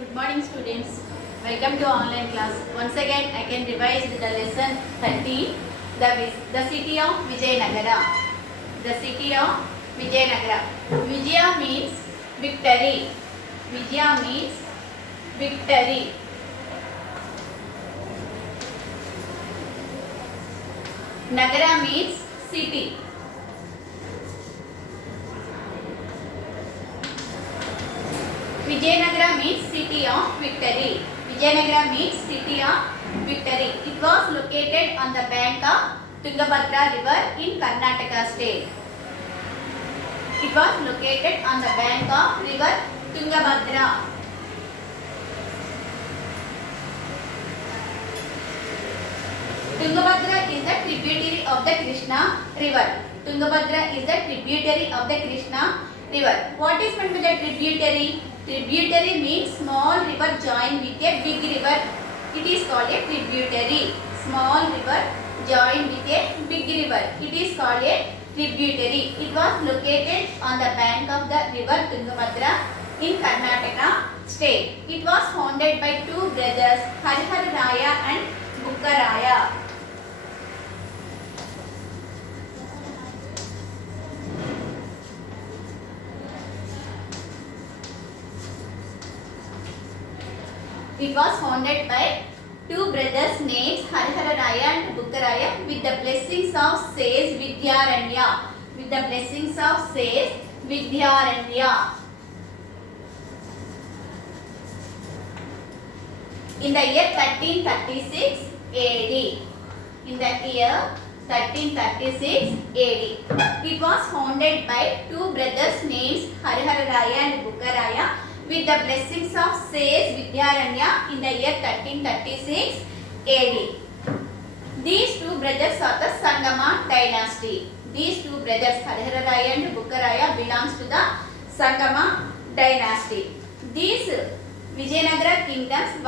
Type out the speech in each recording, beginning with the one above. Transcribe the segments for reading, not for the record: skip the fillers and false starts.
Good morning, students. Welcome to online class. Once again, I can revise the lesson 13. The city of Vijayanagara. The city of Vijayanagara. Vijaya means victory. Vijaya means victory. Nagara means city. Vijayanagara means city of victory. Vijayanagara means city of victory. It was located on the bank of Tungabhadra river in Karnataka state. It was located on the bank of river Tungabhadra. Tungabhadra is the tributary of the Krishna river. Tungabhadra is the tributary of the Krishna river. What is meant by the tributary? Tributary means small river joined with a big river. It is called a tributary. Small river joined with a big river. It is called a tributary. It was located on the bank of the river Tungabhadra in Karnataka state. It was founded by two brothers, Harihara Raya and Bukkaraya. It was founded by two brothers named Harihara Raya and Bukkaraya with the blessings of says Vidyaranya. With the blessings of says Vidyaranya. In the year 1336 AD. In the year 1336 AD. It was founded by two brothers named Harihara Raya and Bukkaraya with the blessings of says Vidyaranya in the year 1336 AD. These two brothers are the Sangama dynasty. These two brothers, Harihara Raya and Bukkaraya, belongs to the Sangama dynasty. These Vijayanagara kingdoms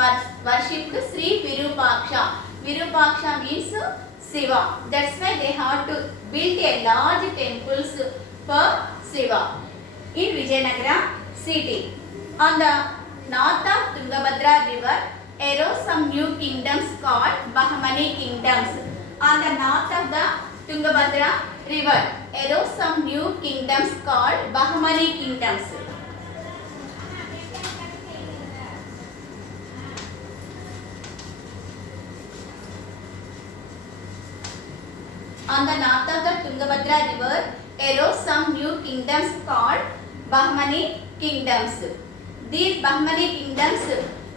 worshipped Sri Virupaksha. Virupaksha means Shiva. That's why they have to build a large temples for Shiva in Vijayanagara city. On the north of Tungabhadra river arose some new kingdoms called Bahmani kingdoms. On the north of the Tungabhadra river arose some new kingdoms called Bahmani kingdoms. On the north of the Tungabhadra river arose some new kingdoms called Bahmani kingdoms. These Bahmani kingdoms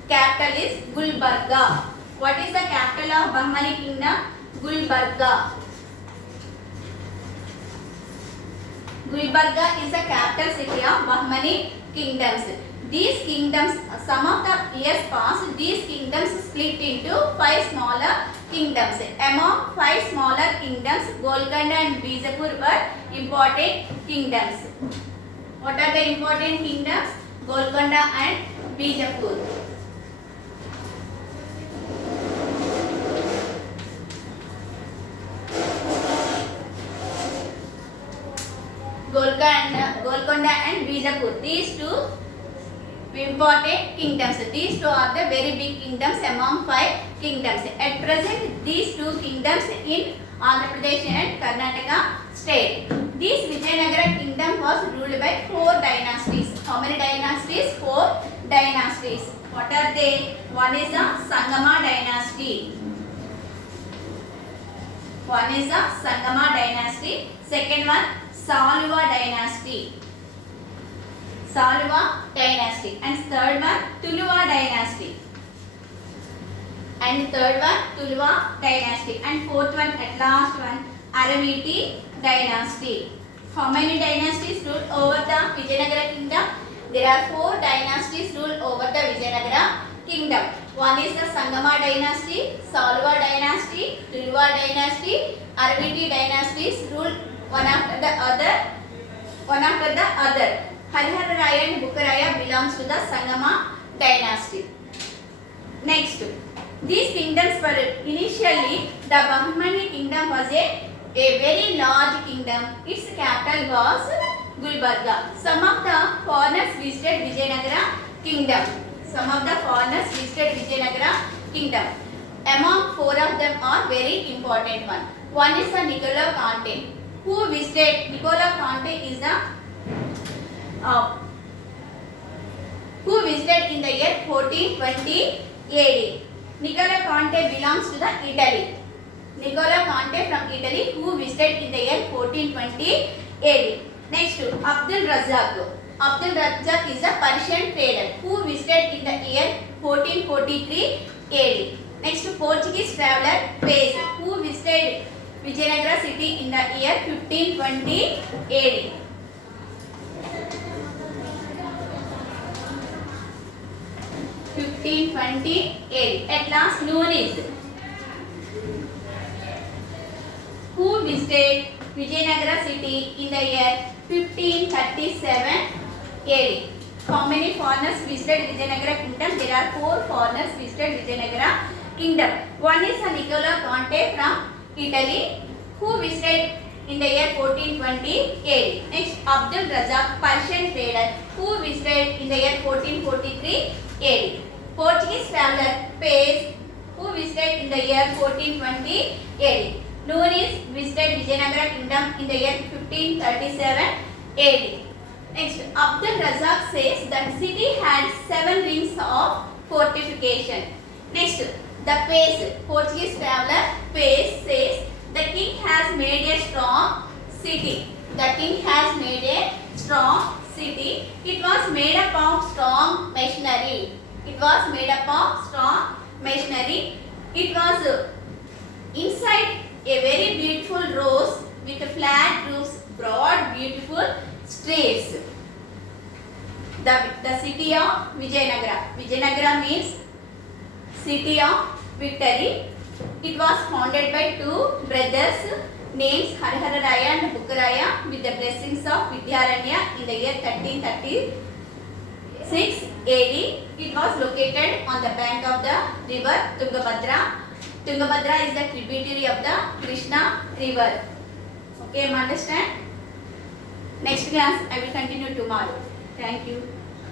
capital is Gulbarga. What is the capital of Bahmani kingdom? Gulbarga. Gulbarga is the capital city of Bahmani kingdoms. These kingdoms, some of the years past, these kingdoms split into 5 smaller kingdoms. Among 5 smaller kingdoms, Golconda and Bijapur were important kingdoms. What are the important kingdoms? Golconda and Bijapur. Golconda and Bijapur. These two important kingdoms. These two are the very big kingdoms among 5 kingdoms. At present, these two kingdoms in Andhra Pradesh and Karnataka state. This Vijayanagara kingdom was ruled by 4 dynasties. How many dynasties? 4 dynasties. What are they? One is the Sangama dynasty. One is the Sangama dynasty. Second one, Saluva dynasty. Saluva dynasty. And third one, Tuluva dynasty. And third one, Tuluva dynasty. And fourth one, at last one, Araviti dynasty. How many dynasties ruled over the Vijayanagara kingdom? There are 4 dynasties ruled over the Vijayanagara kingdom. One is the Sangama dynasty, Saluva dynasty, Tuluva dynasty, Araviti dynasties ruled one after the other. Harihara Raya and Bukkaraya belongs to the Sangama dynasty. Next, these kingdoms were initially, the Bahmani kingdom was a very large kingdom. Its capital was Gulbarga. Some of the foreigners visited Vijayanagara kingdom. Some of the foreigners visited Vijayanagara kingdom. Among four of them are very important one. One is the Niccolo Conte. Who visited? Niccolo Conte is the who visited in the year 1420 AD. Niccolo Conte belongs to the Italy. Niccolo Conte from Italy who visited in the year 1420 AD. Next, Abdul Razzaq. Abdul Razzaq is a Persian trader who visited in the year 1443 AD. Next, Portuguese traveler Pais who visited Vijayanagara city in the year 1520 AD. At last, Nunes who visited Vijayanagara city in the year 1537 AD. How many foreigners visited Vijayanagara kingdom? There are 4 foreigners visited Vijayanagara kingdom. One is Niccolo Conte from Italy who visited in the year 1420 AD. Next, Abdul Razzaq, Persian trader who visited in the year 1443 AD. Portuguese traveler Pais who visited in the year 1420 AD. Nunes visited Vijayanagara kingdom in the year 1537 AD. Next, Abdul Razzaq says that city had 7 rings of fortification. Next, the Pais, Portuguese traveler Pais says the king has made a strong city. The king has made a strong city. It was made up of strong machinery. It was made up of strong machinery. It was inside a very beautiful rose with flat roofs, broad, beautiful streets. The city of Vijayanagara. Vijayanagara means city of victory. It was founded by 2 brothers named Harihara Raya and Bukkaraya with the blessings of Vidyaranya in the year 1336 AD. It was located on the bank of the river Tungabhadra. Tungabhadra is the tributary of the Krishna river. Okay, understand? Next class I will continue tomorrow. Thank you.